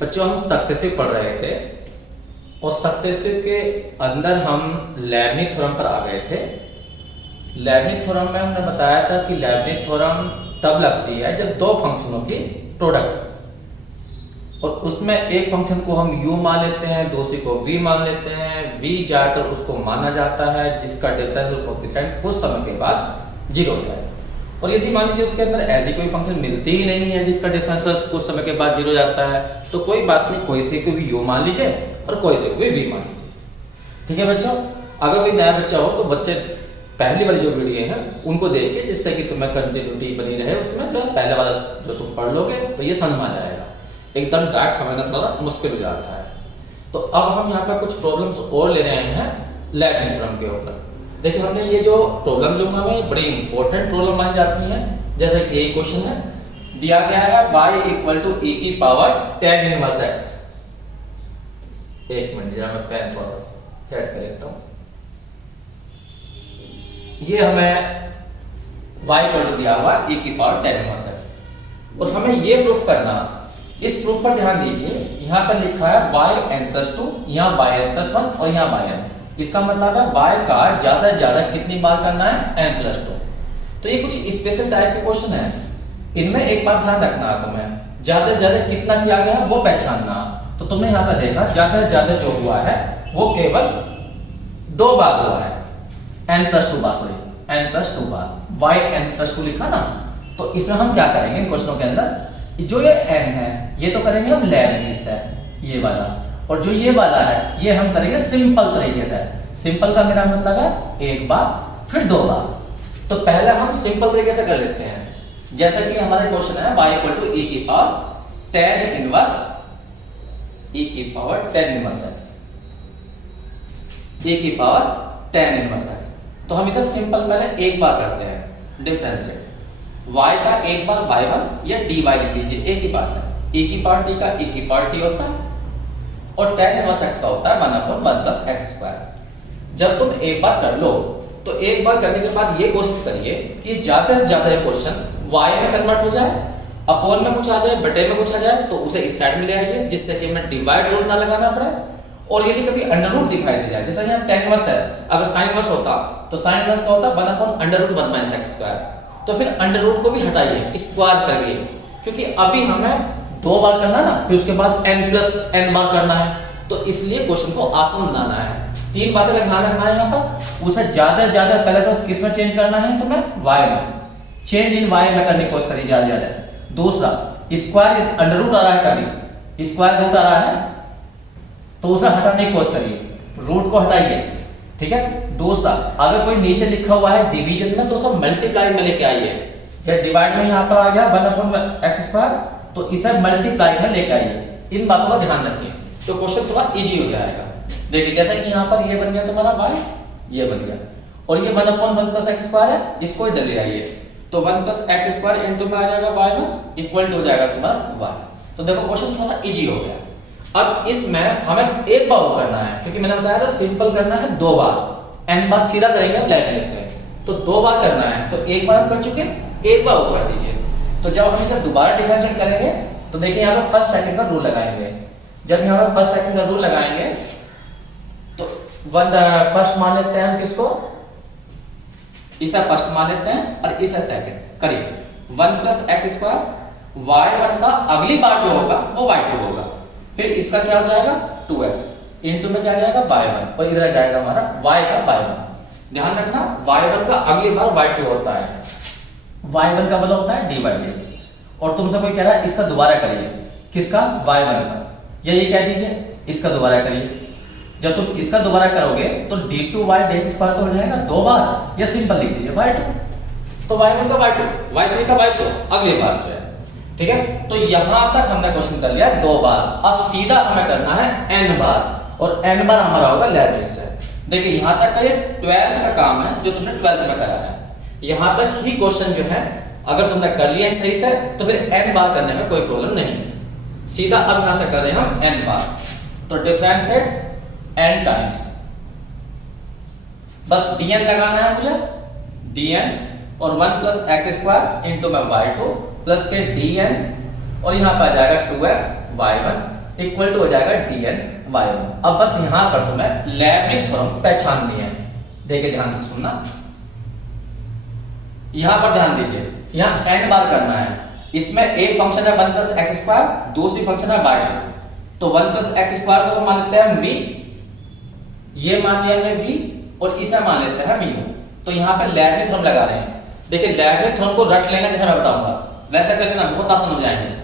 बच्चों हम सक्सेसिव पढ़ रहे थे और सक्सेसिव के अंदर हम लेबनिज़ थ्योरम पर आ गए थे। लेबनिज़ थ्योरम में हमने बताया था कि लेबनिज़ थ्योरम तब लगती है जब दो फंक्शनों की प्रोडक्ट और उसमें एक फंक्शन को हम u मान लेते हैं, दूसरे को v मान लेते हैं। v ज़्यादातर उसको माना जाता है जिसका डिफरेंशियल कोएफिशिएंट कुछ समय के बाद 0 हो जाए। और यदि मान लीजिए उसके अंदर ऐसी कोई फंक्शन मिलती ही नहीं है जिसका डिफरेंशियल कुछ समय के बाद 0 हो जाता है, तो कोई बात नहीं, कोई से को भी u मान लीजिए और कोई से को भी v मान लीजिए। ठीक है बच्चों, अगर कोई नया बच्चा हो तो बच्चे पहली वाली जो वीडियो है उनको देखिए, जिससे कि तुम्हें कंटिन्यूटी बनी रहे उसमें। जो पहले वाला जो तुम पढ़ लोगे तो ये समझ में आ जाएगा, एकदम डायरेक्ट समझना थोड़ा मुश्किल हो जाता है। तो अब हम यहाँ पर कुछ प्रॉब्लम्स और ले रहे हैं लेबनिज़ थ्योरम के ऊपर। देखिए हमने ये जो प्रॉब्लम लूंगा मैं, बड़ी इंपॉर्टेंट प्रॉब्लम मानी जाती है। जैसे कि ये क्वेश्चन है, दिया गया है y इक्वल टू e की पावर tan इनवर्स x। एक मिनट जरा मैं पेन थोड़ा सा सेट कर लेता हूँ। ये हमें y इक्वल टू दिया हुआ e की पावर tan इनवर्स x और हमें ये प्रूफ करना। इस प्रूफ पर ध्यान दीजिए, यहाँ पर लिखा है yn+2, यहाँ yn+1 और यहाँ yn। इसका मतलब है y का ज्यादा से ज्यादा कितनी बार करना है, n+2। तो ये कुछ स्पेशल टाइप के क्वेश्चन है। इनमें एक बात ध्यान रखना है, तुम्हें ज्यादा से ज्यादा कितना किया गया है वो पहचानना। तो तुमने यहाँ पर देखा ज्यादा से ज्यादा जो हुआ है वो केवल 2 बार हुआ है, n+2 बार, सॉरी n+2 बार, yn+2 लिखा ना। तो इसमें हम क्या करेंगे इन क्वेश्चनों के अंदर, जो ये n है ये तो करेंगे हम लेबनिज़ से, ये वाला, और जो ये वाला है ये हम करेंगे सिंपल तरीके से। सिंपल का मेरा मतलब है एक बार फिर 2 बार। तो पहले हम सिंपल तरीके से कर लेते हैं। जैसा कि हमारा क्वेश्चन है y इक्वल टू e की पावर tan इनवर्स e की power tan inverse x, e की पावर tan इनवर्स x। तो हम इसे सिंपल पहले एक बार करते हैं, डिफरेंशिएट y का एक बार y1 या dy लिख दीजिए, एक ही बात है। e की पावर t का e की पावर t होता है और tan इनवर्स x का होता है 1/1 प्लस x²। जब तुम एक बार कर लो तो एक बार करने के बाद ये कोशिश करिए कि ज्यादा से ज्यादा क्वेश्चन y में कन्वर्ट हो जाए, अपॉन में कुछ आ जाए, बटे में कुछ आ जाए, तो उसे इस साइड में ले आइए जिससे कि हमें डिवाइड रूल ना लगाना पड़े। और यदि कभी अंडर रूट दिखाई दे जाए, जैसे यहाँ tan इनवर्स है, अगर sin इनवर्स होता तो sin इनवर्स का होता 1/√1 x²। तो फिर अंडर रूट को भी हटाइए, स्क्वायर करिए, क्योंकि अभी हमें 2 बार करना है ना, फिर उसके बाद n+n बार करना है, तो इसलिए क्वेश्चन को आसान बनाना है। 3 बातें का ध्यान रखना है यहाँ पर। उसे ज्यादा से ज्यादा पहले तो किस में चेंज करना है तुम्हें, y में, चेंज इन y में करने की कोशिश करिए ज्यादा से ज्यादा। दूसरा, स्क्वायर अंडर रूट आ रहा है, कभी स्क्वायर रूट आ रहा है तो उसे हटाने की कोशिश करिए, रूट को हटाइए, ठीक है। दूसरा, अगर कोई नीचे लिखा हुआ है डिवीजन में तो सब मल्टीप्लाई में लेके आइए। जब डिवाइड में यहाँ पर आ गया 1/x², तो इसे मल्टीप्लाई में लेके आइए। इन बातों का ध्यान रखिए तो क्वेश्चन थोड़ा इजी हो जाएगा। देखिए जैसे कि यहाँ पर ये बन गया तुम्हारा y, ये बन गया, और ये 1/1 प्लस x² है, इसको इधर ले आइए, तो 1 प्लस x² इनटू में आ जाएगा y1 इक्वल टू हो जाएगा तुम्हारा y। तो देखो क्वेश्चन थोड़ा इजी हो गया। अब इसमें हमें एक बार करना है, क्योंकि मैंने बताया था सिंपल करना है 2 बार, n बार सीधा करेंगे लेबनिज़ से, तो 2 बार करना है। तो एक बार हम कर चुके, एक बार वो कर दीजिए। तो जब हम इसे दोबारा डिफरेंशिएट करेंगे तो देखिए यहाँ पर फर्स्ट सेकंड का रूल लगाएंगे। जब यहाँ पर फर्स्ट सेकंड का रूल लगाएंगे तो फर्स्ट मान लेते हैं हम किसको, इसे फर्स्ट मान लेते हैं और इसे सेकंड करिए। 1 प्लस x², y1 का अगली बार जो होगा वो y2 होगा, फिर इसका क्या हो जाएगा 2x, इनटू में क्या आ जाएगा y1, और इधर जाएगा हमारा y का y1। ध्यान रखना y1 का अगली बार y2 होता है, y1 का मतलब होता है dy। और तुमसे कोई कह रहा है इसका दोबारा करिए, किसका, y1 का, या ये कह दीजिए इसका दोबारा करिए। जब तुम इसका दोबारा करोगे तो d2y d² तो हो जाएगा 2 बार, या सिंपल लिख दीजिए y2, तो y1 का y2, y3 का y2 अगली बार जो है, ठीक है। तो यहां तक हमने क्वेश्चन कर लिया 2 बार। अब सीधा हमें करना है n बार, और n बार हमारा होगा लेबनिज़ से। देखिए यहां तक का ये 12th का काम है जो तुमने 12th में करा है। यहां तक ही क्वेश्चन जो है अगर तुमने कर लिया है सही से तो फिर n बार करने में कोई प्रॉब्लम नहीं। सीधा अब यहां से कर रहे हैं हम n बार, तो डिफरेंशिएट n टाइम्स, बस dn लगाना है मुझे, dn और 1 प्लस x² इनटू में y2 प्लस के dn, और यहाँ पर आ जाएगा 2x y1 इक्वल टू हो जाएगा dn/1। अब बस यहां पर तुम्हें लेibniz थ्योरम पहचाननी है। देखिए ध्यान से सुनना, यहां पर ध्यान दीजिए, यहां n बार करना है। इसमें एक फंक्शन है 1 + x², दूसरी फंक्शन है y2। तो 1 + x² को मान लेते हैं हम v, ये मान लिया हमने v, और इसे मान लेते हैं mu। तो यहाँ पे लेibniz थ्योरम लगा रहे हैं। देखिए लेibniz थ्योरम को रट लेना जैसे मैं बताऊंगा, वैसे करके ना बहुत आसान हो जाएंगे।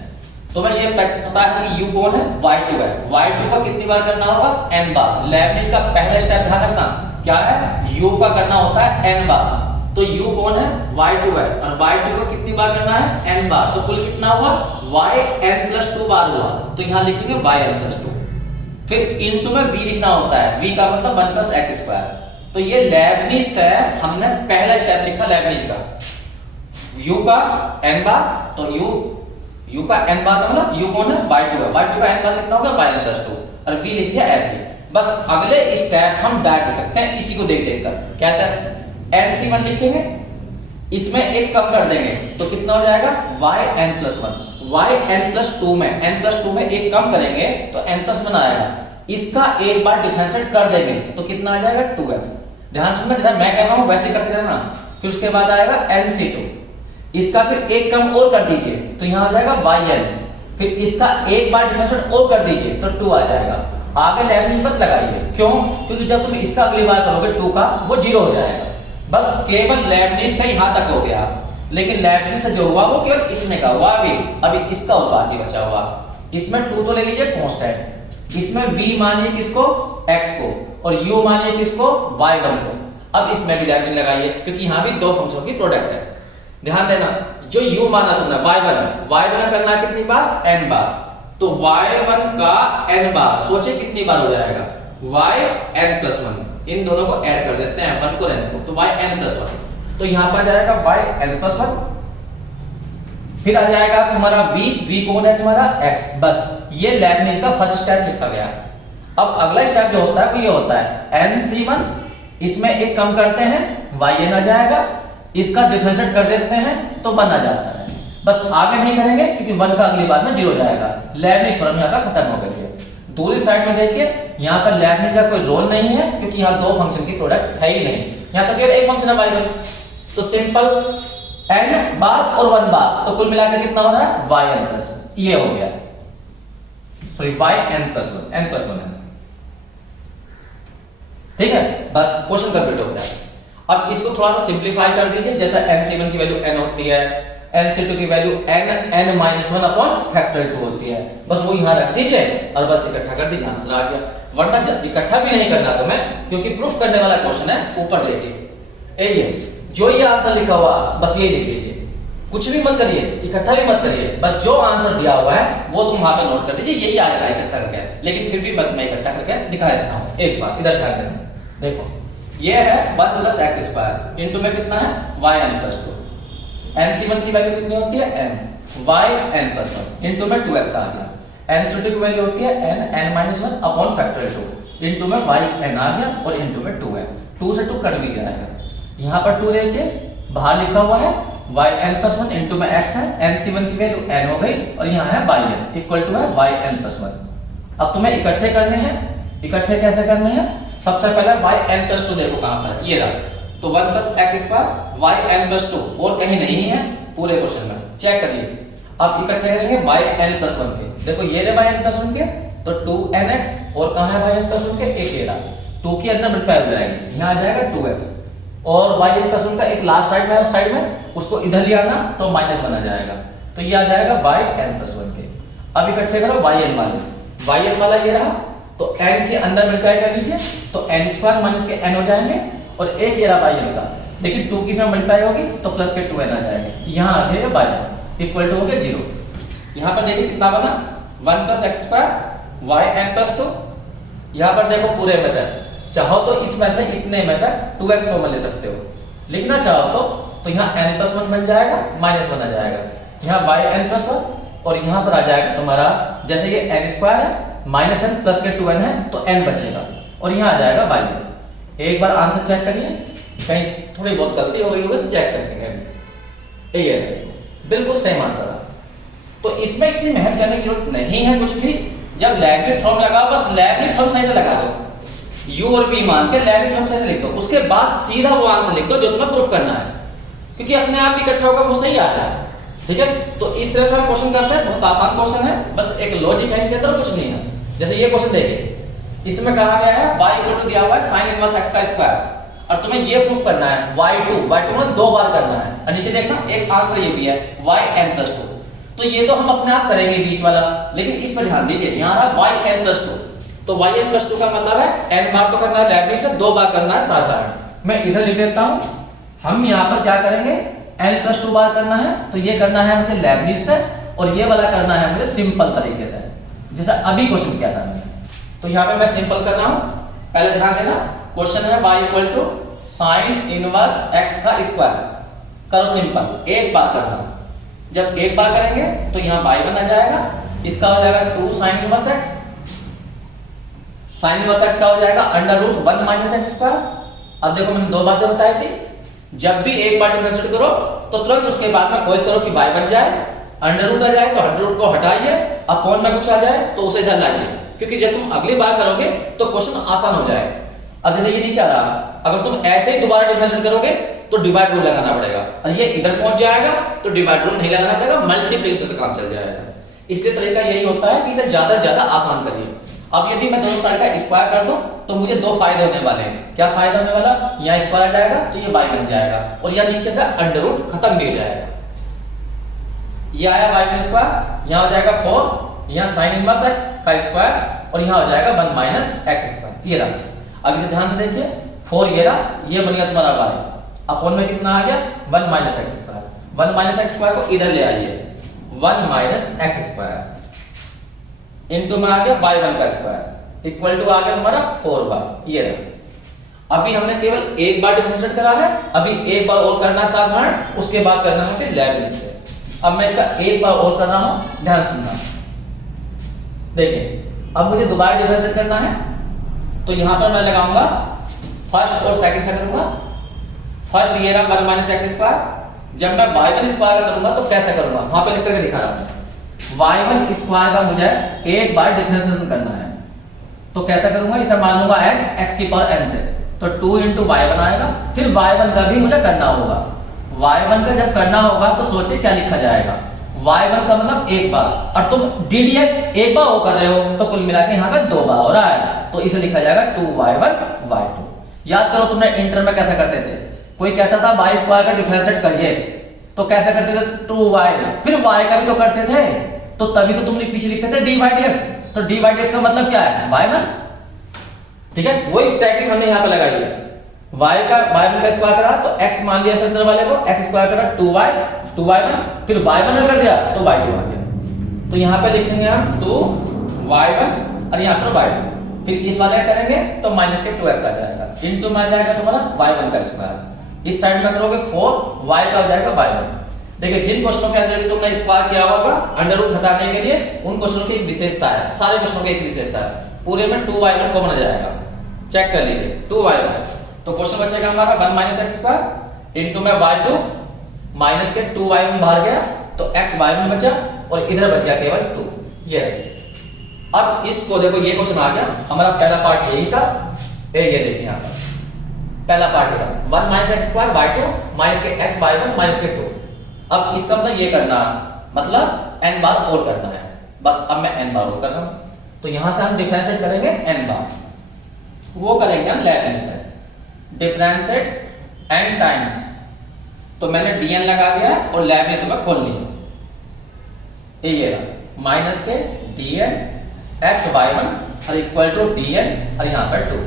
तो मैं ये पता है कि u कौन है, y2 है। y2 का कितनी बार करना होगा, n बार। लेibniz का पहला स्टेप ध्यान रखना क्या है, u का करना होता है n बार। तो u कौन है, y2 है, और y2 को कितनी बार करना है, n बार। तो कुल कितना हुआ, yn+2 बार हुआ। तो यहाँ लिखेंगे yn+2। फिर इनटू में v लिखना होता है, v का मतलब 1 + x²। तो ये लेibniz है, हमने पहला स्टेप लिखा लेibniz का। u का n बार, तो u का n बार का मतलब u कौन है, y2 है। y2 का n बार कितना होगा, yn+2, और v लिख दिया ऐसे। बस अगले स्टेप हम डायरेक्ट कर सकते हैं इसी को देख देख कर। कैसे, nc1 लिखेंगे, इसमें एक कम कर देंगे तो कितना हो जाएगा, yn+1। yn+2 में n+2 में एक कम करेंगे तो n+1 आएगा। इसका एक बार डिफरेंशिएट कर देंगे तो कितना आ जाएगा, 2x। ध्यान सुनना, जैसा मैं कह रहा हूं वैसे करते रहना। फिर उसके बाद आएगा nc2, इसका फिर एक कम और कर दीजिए तो यहां आ जाएगा yn। फिर इसका एक बार डिफरेंशिएट और कर दीजिए तो 2 आ जाएगा। आगे लेibniz मत लगाइए, क्यों, क्योंकि जब तुम इसका अगली बार करोगे 2 का, वो 0 हो जाएगा। बस केवल लेibniz से यहां तक हो गया, लेकिन लेibniz से जो हुआ वो केवल इतने का हुआ। अभी इसका बाकी बचा हुआ। इसमें 2 तो ले लीजिए कांस्टेंट, इसमें v मानिए किसको, x को, और u मानिए किसको, y1 को। अब इसमें भी लेibniz लगाइए, क्योंकि यहाँ भी दो फंक्शनों की प्रोडक्ट है। ध्यान देना, जो u माना तुमने y1 करना कितनी बार, n बार। तो y1 का n बार, सोचे कितनी बार हो जाएगा, yn+1। इन दोनों को ऐड कर देते हैं, 1 को n को, तो yn+1। तो यहाँ पर जाएगा yn+1। फिर आ जाएगा तुम्हारा v कौन है तुम्हारा, x। बस ये लेibniz का फर्स्ट स्टेप लिखा गया। अब अगला स्टेप जो होता है वो ये होता है nc1, इसमें एक कम करते हैं yn आ जाएगा, इसका डिफरेंशिएट कर देते हैं तो 1 आ जाता है। बस आगे नहीं करेंगे क्योंकि 1 का अगली बार में 0 जाएगा। लेibniz थ्योरम यहाँ का खत्म हो गई है। दूसरी साइड में देखिए, यहाँ पर लेibniz का कोई रोल नहीं है, क्योंकि यहाँ दो फंक्शन की प्रोडक्ट है ही नहीं। यहाँ तो केवल एक फंक्शन है y1, तो सिंपल n बार और 1 बार, तो कुल मिलाकर कितना हो रहा है, yn+1। ये हो गया, सॉरी yn+1, n+1 है। ठीक है, बस क्वेश्चन कंप्लीट हो गया। अब इसको थोड़ा सा सिंपलीफाई कर दीजिए। जैसा nc1 की वैल्यू n होती है, nc2 की वैल्यू n-1 होती है। बस वो यहाँ रख दीजिए और बस इकट्ठा कर दीजिए, आंसर आ गया। वरना जब इकट्ठा भी नहीं करना तुम्हें, क्योंकि प्रूफ करने वाला क्वेश्चन है। ऊपर देखिए, ये जो ये आंसर लिखा हुआ बस ये लिख दीजिए, कुछ भी मत करिए, इकट्ठा भी मत करिए। बस जो आंसर दिया हुआ है वो तुम वहां पर नोट कर दीजिए, यही आएगा इकट्ठा करके। लेकिन फिर भी मैं इकट्ठा करके दिखा देता हूँ। एक बार इधर ध्यान देना, देखो ये है 1 + x², इनटू में कितना है, yn+2। nc1 की वैल्यू कितनी होती है, n, yn+1, इनटू में 2x आ गया। nc2 की वैल्यू होती है n-1/2, इनटू में yn आ गया, और इनटू में 2 है। 2 से 2 कट भी जाएगा। यहाँ पर 2 देखिए, बाहर लिखा हुआ है yn+1, इनटू में x है, nc1 की वैल्यू n हो गई, और यहाँ है yn इक्वल टू है yn+1। अब तुम्हें इकट्ठे करने हैं। इकट्ठे कैसे करने हैं, सबसे पहले yn+2 देखो कहां पर है, ये रहा। तो 1 + x² yn+2 और कहीं नहीं है पूरे क्वेश्चन में, चेक करिए। अब इकट्ठे करेंगे yn+1 के, देखो ये रहे yn+1 के, तो 2nx, और कहां है yn+1 के, एक ये रहा। 2 के अंदर मल्टीप्लाई हो जाएगी, यहाँ आ जाएगा 2x, और yn+1 का एक लास्ट साइड में उसको इधर ले आना तो -1 आ जाएगा, तो ये आ जाएगा yn+1 के। अब इकट्ठे करो yn वाला ये रहा, तो n के अंदर मल्टीप्लाई कर लीजिए तो n² - के n हो जाएंगे, और एक ये रहा yn का, लेकिन 2 की से मल्टीप्लाई होगी तो प्लस के 2n आ जाएंगे। यहाँ आ गया y इक्वल टू हो गया 0। यहाँ पर देखिए कितना बना, 1 + x² yn+2। यहाँ पर देखो पूरे में से चाहो तो इसमें से इतने में से 2x कॉमन ले सकते हो, लिखना चाहो तो यहाँ n+1 बन जाएगा, -1 आ जाएगा। यहाँ yn+1, और यहाँ पर आ जाएगा तुम्हारा, जैसे ये n² है, -n प्लस के 2n है तो n बचेगा, और यहाँ आ जाएगा y। एक बार आंसर चेक करिए, कहीं थोड़ी बहुत गलती हो गई होगी तो चेक करके। ये बिल्कुल सेम आंसर है। तो इसमें इतनी मेहनत करने की जरूरत नहीं है कुछ भी, जब लेबनिज थ्योरम लगाओ बस लेबनिज थ्योरम सही से लगा दो, u और v मान के लेबनिज थ्योरम सही से लिख दो, उसके बाद सीधा वो आंसर लिख दो जो तुम्हें प्रूफ करना है, क्योंकि अपने आप इकट्ठा होगा वो सही आ रहा है। ठीक है, तो इस तरह से हम क्वेश्चन करते हैं, बहुत आसान क्वेश्चन है, बस एक लॉजिक है इनके अंदर, कुछ नहीं है। जैसे ये क्वेश्चन देखिए, इसमें कहा गया है y इक्वल टू दिया हुआ है sin इनवर्स x का स्क्वायर, और तुम्हें ये प्रूफ करना है y2 में 2 बार करना है, और नीचे देखना एक आंसर ये भी है yn+2। तो ये तो हम अपने आप करेंगे बीच वाला, लेकिन इस पर ध्यान दीजिए, यहाँ रहा yn+2, तो yn+2 का मतलब है n बार तो करना है लेबनिज से, 2 बार करना है साधारण। मैं इधर लिख देता हूँ, हम यहाँ पर क्या करेंगे n+2 बार करना है, तो ये करना है मुझे लेबनिज से, और ये वाला करना है मुझे सिंपल तरीके से, जैसा अभी क्वेश्चन किया था मैंने। तो यहाँ पे मैं सिंपल कर रहा हूँ, पहले ध्यान देना, क्वेश्चन है y equal to sine inverse x का स्क्वायर, करो सिंपल, एक बार करना, जब एक बार करेंगे तो यहाँ y1 आ जाएगा, इसका हो जाएगा 2 sign inverse x, sign inverse x का हो जाएगा √1 माइनस x स्क्वायर। अब देखो मैंने 2 बातें बताई थी, जब भी एक बार डिफरेंशिएट करो तो तुरंत उसके बाद में कोशिश करो कि y बन जाए, अंडर रूट आ जाए तो अंडर रूट को हटाइए, अपॉन में कुछ आ जाए तो उसे इधर लाइए, क्योंकि जब तुम अगली बार करोगे तो क्वेश्चन आसान हो जाएगा। अब जैसे ये नीचे आ रहा, अगर तुम ऐसे ही दोबारा डिफरेंशिएट करोगे तो डिवाइड रूल लगाना पड़ेगा, और ये इधर पहुंच जाएगा तो डिवाइड रूल नहीं लगाना पड़ेगा, मल्टीप्लिकेशन से काम चल जाएगा। इसलिए तरीका यही होता है कि इसे ज्यादा से ज्यादा आसान करिए। अब यदि मैं दोनों साइड का स्क्वायर कर दूं तो मुझे 2 फायदे होने वाले हैं। क्या फायदा होने वाला, यहाँ स्क्वायर जाएगा तो ये y बन जाएगा, और यहाँ नीचे से अंडर रूट खत्म भी हो जाएगा, ये आया y का स्क्वायर, यहाँ हो जाएगा 4, यहाँ साइन इनवर्स x का स्क्वायर, और यहाँ हो जाएगा 1 माइनस x स्क्वायर, ये रहा। अब इसे ध्यान से देखिए, 4 ये रहा, ये बन गया तुम्हारा y, अपॉन में कितना आ गया 1 minus x square, 1 minus x square को इधर ले आइए, 1 माइनस x स्क्वायर इनटू में आ गया y1 का स्क्वायर इक्वल टू आ गया तुम्हारा 4y, ये रहा। अभी हमने केवल एक बार डिफरेंशिएट करा है, अभी एक बार और करना है साधारण, उसके बाद करना है फिर लेबनिज से। अब मैं इसका एक बार और कर रहा हूं, ध्यान सुनना। देखिए अब मुझे दोबारा डिफरेंशिएट करना है, तो यहां पर मैं लगाऊंगा फर्स्ट और सेकंड से करूंगा। फर्स्ट ये रहा 1 माइनस x स्क्वायर, जब मैं y1 स्क्वायर करूंगा तो कैसे करूंगा, वहां पे लिख करके दिखा रहा हूं। y1 स्क्वायर का मुझे एक बार डिफरेंशिएशन करना है, तो कैसे करूंगा, इसे मानूंगा x की पावर n से, तो 2 into y1 आएगा, फिर y1 का भी मुझे करना होगा। y1 का जब करना होगा तो सोचिए क्या लिखा जाएगा, y1 का मतलब एक बार, और तुम ddx एक बार वो कर रहे हो तो कुल मिला के यहाँ पे 2 बार हो रहा है, तो इसे लिखा जाएगा 2y1 y2। याद करो तुमने इंटर में कैसे करते थे, कोई कहता था y स्क्वायर का डिफरेंशिएट करिए, तो कैसे करते थे 2y, फिर y का भी तो करते थे, तो तभी तो तुमने पीछे लिखते थे dy/dx, तो dy/dx का मतलब क्या है y1। ठीक है, वही टेक्निक हमने यहाँ पे लगाई है, y1 का स्क्वायर करा तो x मान लिया सेंटर वाले को, x स्क्वायर करा 2y1, फिर y1 कर दिया तो y2 आ गया। तो यहाँ पे लिखेंगे हम 2y1 और यहाँ पर y2, फिर इस वाले करेंगे तो माइनस के 2x आ जाएगा, इनटू में आ जाएगा तुम्हारा y1 का स्क्वायर, इस साइड में करोगे 4y का हो जाएगा y1। देखिए जिन क्वेश्चनों के अंदर भी तुमने स्क्वायर किया होगा अंडर रूट हटाने के लिए, उन क्वेश्चनों की एक विशेषता है, सारे क्वेश्चनों की एक विशेषता है, पूरे में 2y1 कॉमन आ जाएगा, चेक कर लीजिए 2y1, तो क्वेश्चन बचेगा हमारा 1 माइनस x स्क्वायर इनटू में y2 माइनस के 2y1 बाहर गया तो x y1 बचा, और इधर बच गया केवल 2, ये रहे। अब इसको देखो, ये क्वेश्चन आ गया हमारा, पहला पार्ट यही था, ये देखिए यहाँ पर पहला पार्ट था 1 minus x square y2 minus के x y1 माइनस के 2। अब इसका मतलब ये करना, मतलब n बार और करना है, बस अब मैं n बार और कर रहा हूँ, तो यहां से हम डिफरेंशिएट करेंगे n बार, वो करेंगे हम लेबनिज से, डिफरेंशिएट n टाइम्स, तो मैंने dn लगा दिया और लेबनिज तो मैं खोल लिया, ये रहा माइनस के dn x y1 और इक्वल टू dn और यहाँ पर 2।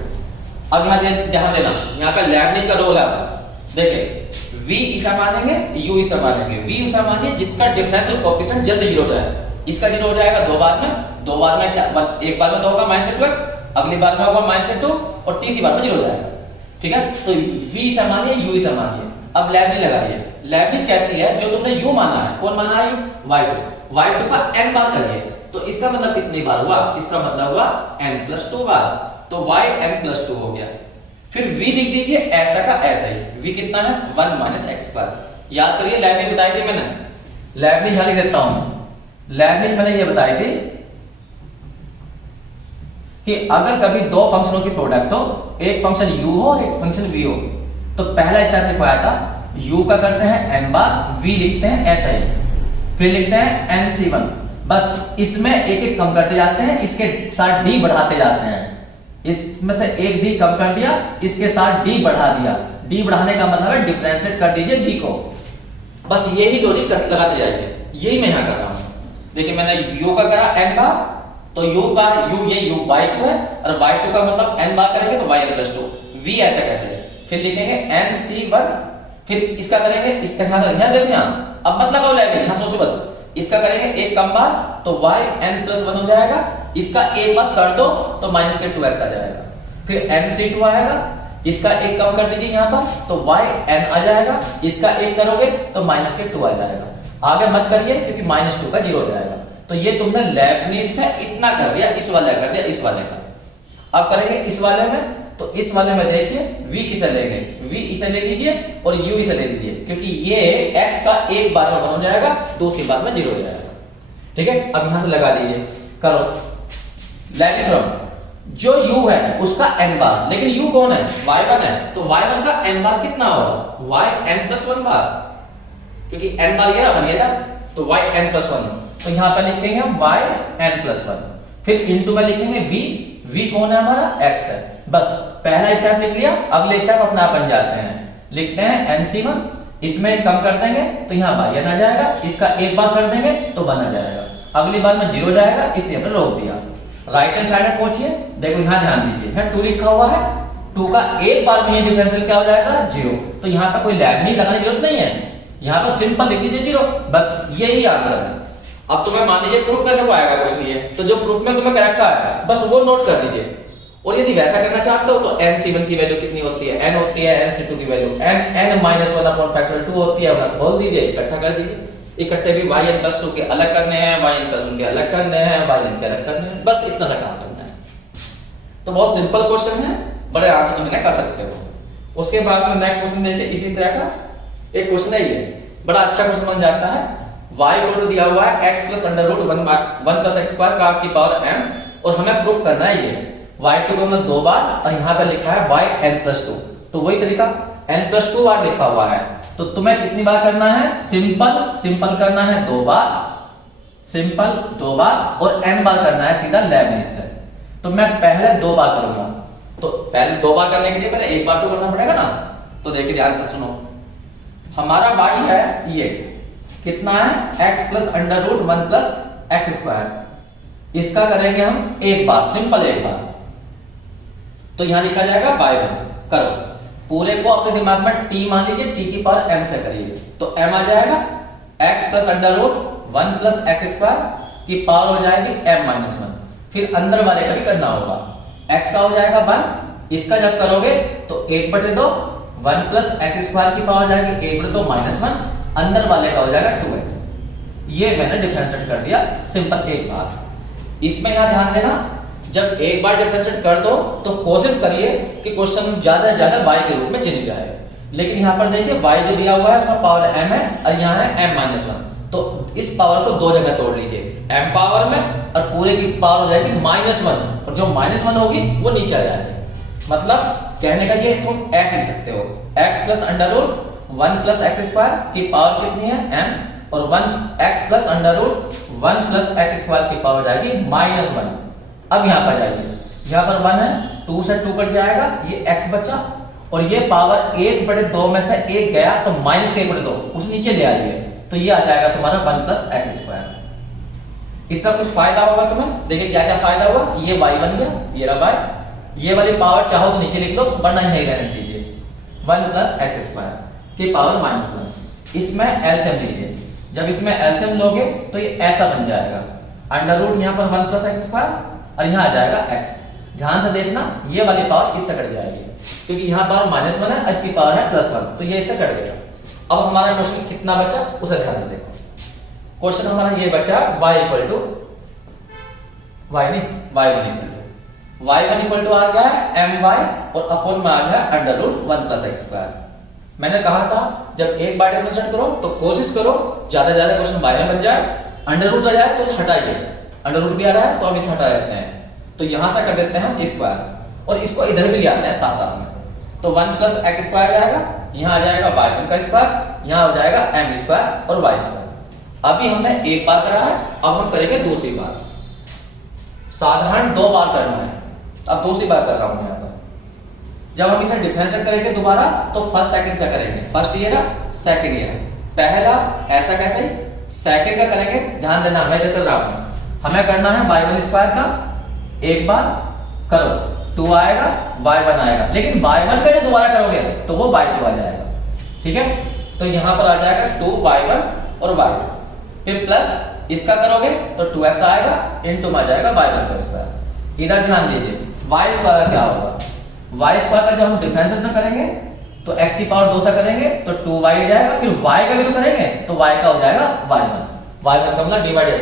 अब यहाँ ध्यान देना, यहाँ पर लेबनिज का रोल है, देखिए v इसे मानेंगे u इसे मानेंगे, v उसे मानिए जिसका डिफरेंशियल कोएफिशिएंट जल्द 0 हो जाए, इसका 0 हो जाएगा 2 बार में, 2 बार में क्या, एक बार में तो होगा -2x, अगली बार में होगा -2 और तीसरी बार में 0 हो जाएगा। ठीक है, तो v इसे मानिए u इसे मानिए। अब लेबनिज लगाइए, लेबनिज कहती है जो तुमने u माना है, कौन माना है y2 का n बार करिए, तो इसका मतलब कितनी बार हुआ, इसका मतलब हुआ n+2 बार, तो y n+2 हो गया। फिर v लिख दीजिए ऐसा का ऐसा ही, v कितना है 1 माइनस x स्क्वायर। याद करिए लेबनिज बताई थी मैंने, लेबनिज लिख देता हूं, लेबनिज मैंने ये बताई थी कि अगर कभी दो फंक्शनों की प्रोडक्ट हो, एक फंक्शन u हो और एक फंक्शन v हो, तो पहला स्टेप लिखवाया था u का करते हैं n बार, v लिखते हैं ऐसा ही, फिर लिखते हैं nc1, बस इसमें एक एक कम करते जाते हैं, इसके साथ d बढ़ाते जाते हैं, इसमें से एक d कम कर दिया, इसके साथ d बढ़ा दिया, d बढ़ाने का मतलब है डिफरेंशिएट कर दीजिए d को, बस यही लॉजिक लगाते जाइए, यही मैं यहाँ कर रहा हूँ। देखिए मैंने u का करा n बार, तो u का u ये u y2 है और y2 का मतलब n बार करेंगे तो yn प्लस 2, v ऐसा कैसे, फिर लिखेंगे nc1, फिर इसका करेंगे, इसका यहाँ देखो यहाँ, अब मतलब अब लेंगे यहाँ सोचो बस, इसका करेंगे एक कम बार तो yn प्लस 1 हो जाएगा, इसका एक बार कर दो तो माइनस के 2x आ जाएगा, फिर nc2 आएगा, इसका एक कम कर दीजिए यहाँ पर तो yn आ जाएगा, इसका एक करोगे तो माइनस के 2 आ जाएगा, आगे मत करिए क्योंकि माइनस 2 का 0 हो जाएगा। तो ये तुमने लेबनीज से इतना कर दिया, इस वाले कर दिया, इस वाले का। अब करेंगे इस वाले में, तो इस वाले में देखिए v किसे लेंगे, v इसे ले लीजिए और u इसे ले लीजिए, क्योंकि ये x का एक बार में 1 हो जाएगा, दूसरी बार में 0 हो जाएगा। ठीक है, अब यहां से लगा दीजिए, करो लेट फ्रॉम जो u है उसका n बार, लेकिन u कौन है, y1 है, तो y1 का n बार कितना होगा, yn प्लस 1 बार, क्योंकि n बार ये ना बन गया, तो yn प्लस 1, तो यहां पर लिखेंगे हम yn प्लस 1, फिर इनटू में लिखेंगे v कौन है हमारा, x है, बस पहला स्टेप लिख लिया, अगले स्टेप अपना अपन जाते हैं, लिखते हैं nc1, इसमें कम कर देंगे तो यहाँ yn आ जाएगा, इसका एक बार कर देंगे तो 1 आ जाएगा, अगली बार में 0 जाएगा, इसलिए हमने रोक दिया। राइट हैंड साइड में पहुंचिए, देखो यहाँ ध्यान दीजिए, यहाँ 2 लिखा हुआ है, 2 का एक बार में ये डिफरेंशियल क्या हो जाएगा, 0, तो यहाँ पर कोई लेबनीज लगाने की जरूरत नहीं है, यहाँ पर सिंपल लिख दीजिए 0, बस यही आंसर है। अब तुम्हें मान लीजिए प्रूफ करने को आएगा कुछ नहीं है, तो जो प्रूफ में तुम्हें रखा है बस वो नोट कर दीजिए, और यदि वैसा करना चाहते हो तो nc1 की वैल्यू कितनी होती है, n होती है, nc2 की value n minus 1 upon factorial 2 होती है, उन्हें खोल दीजिए, इकट्ठा कर दीजिए, इकट्ठे भी yn प्लस 2 के अलग करने हैं, yn प्लस 1 के अलग करने हैं, yn के अलग करने हैं, बस इतना सा काम करना है। तो बहुत सिंपल क्वेश्चन है, बड़े आराम से कर सकते हो। उसके बाद में नेक्स्ट क्वेश्चन देखिए, इसी तरह का एक क्वेश्चन है, ये बड़ा अच्छा क्वेश्चन बन जाता है। y इक्वल टू दिया हुआ है x plus under root 1 plus x square का की पावर m, और हमें प्रूफ करना है ये y2 को हमने 2 बार, और यहाँ पे लिखा है yn प्लस 2, तो वही तरीका n प्लस 2 बार लिखा हुआ है, तो तुम्हें कितनी बार करना है, सिंपल करना है 2 बार, सिंपल 2 बार, और n बार करना है सीधा लेबनीज से। तो मैं पहले 2 बार करूंगा, तो पहले 2 बार करने के लिए पहले एक बार तो करना पड़ेगा ना, तो देखिए ध्यान से सुनो, हमारा y है ये कितना है, x plus under root 1 plus x square, इसका करेंगे हम एक बार, सिंपल एक बार, तो यहां लिखा जाएगा y1, करो पूरे को अपने दिमाग में t मान लीजिए, t की पावर m से करिए, तो m आ जाएगा x plus under root 1 plus x square की पावर हो जाएगी m माइनस 1, फिर अंदर वाले का भी करना होगा, x का हो जाएगा 1, इसका जब करोगे तो 1/2 1 प्लस एक्स स्क्वायर की पावर जाएगी 1/2 माइनस 1, अंदर वाले का हो जाएगा 2x, ये मैंने डिफरेंशिएट कर दिया सिंपल एक बार। इसमें यहां ध्यान देना, जब एक बार डिफरेंशिएट कर दो तो कोशिश करिए कि क्वेश्चन ज्यादा से ज्यादा y के रूप में चले जाए, लेकिन यहाँ पर देखिए y जो दिया हुआ है उसका पावर m है और यहाँ है m माइनस 1, तो इस पावर को 2 जगह तोड़ लीजिए, m पावर में, और पूरे की पावर हो जाएगी -1, और जो -1 होगी वो नीचे आ जाएगी। मतलब कहने का ये तुम x लिख सकते हो, x plus under root 1 plus x square की पावर कितनी है m, और 1x plus under root 1 plus x square की पावर जाएगी -1। अब यहाँ पर जाइए, यहाँ पर 1 है, 2 से 2 कट जाएगा, ये x बचा, और ये पावर 1/2 में से 1 गया तो -1/2 उस नीचे ले आइए, तो ये आ जाएगा तुम्हारा 1 प्लस एक्स स्क्वायर। इसका कुछ फायदा होगा तुम्हें, देखिए क्या क्या फायदा हुआ, ये y बन गया, ये रहा y, ये वाली पावर चाहो तो नीचे लिख लो, वरना यही रहने दीजिए, 1 प्लस एक्स स्क्वायर की पावर -1। इसमें एलसीएम लीजिए, जब इसमें एलसीएम लोगे तो ये ऐसा बन जाएगा, अंडर रूट यहाँ पर 1 प्लस एक्स स्क्वायर, और यहाँ आ जाएगा x। ध्यान से देखना, ये वाली पावर इससे कट जाएगी, क्योंकि यहाँ पावर -1 है, इसकी पावर है +1, तो ये इससे कट गया। अब हमारा क्वेश्चन कितना बचा उसे ध्यान से देखो, क्वेश्चन हमारा ये बचा y equal to y1 equal to आ गया है my, और अपॉन में आ गया under root 1 plus x square. मैंने कहा था जब एक बार डिफरेंशिएट करो तो कोशिश करो ज्यादा ज्यादा क्वेश्चन बाय में बन जाए, अंडर रूट आ जाए तो उसे हटाइए, अंडर रूट भी आ रहा है तो हम इसे हटा देते हैं, तो यहाँ से कर देते हैं हम स्क्वायर और इसको इधर भी ले आते हैं साथ साथ में। तो 1 प्लस एक्स स्क्वायर जाएगा, यहाँ आ जाएगा y1 का स्क्वायर, यहाँ हो जाएगा m स्क्वायर और y स्क्वायर। अभी हमने एक बार करा है, अब हम करेंगे दूसरी बार। साधारण 2 बार करना है, अब दूसरी बार कर रहा हूँ यहाँ पर। जब हम इसे डिफरेंशिएट करेंगे दोबारा तो फर्स्ट सेकंड से करेंगे, फर्स्ट ईयर सेकंड ईयर। पहला ऐसा कैसे, सेकंड का करेंगे, ध्यान देना मैं जो कर रहा हूँ, हमें करना है y1 स्क्वायर का एक बार करो, 2 आएगा, y1 आएगा, लेकिन y1 का जो दोबारा करोगे तो वो y2 आ जाएगा। ठीक है, तो यहाँ पर आ जाएगा 2y1 और y2, फिर प्लस इसका करोगे तो 2x आएगा, इनटू में आ जाएगा y1 का स्क्वायर। इधर ध्यान दीजिए, y स्क्वायर का क्या होगा, y स्क्वायर का जब हम डिफरेंशिएशन करेंगे तो x की पावर 2 से करेंगे तो 2y आ जाएगा, फिर y का भी तो करेंगे तो y का हो जाएगा y1 का मतलब डिवाइड,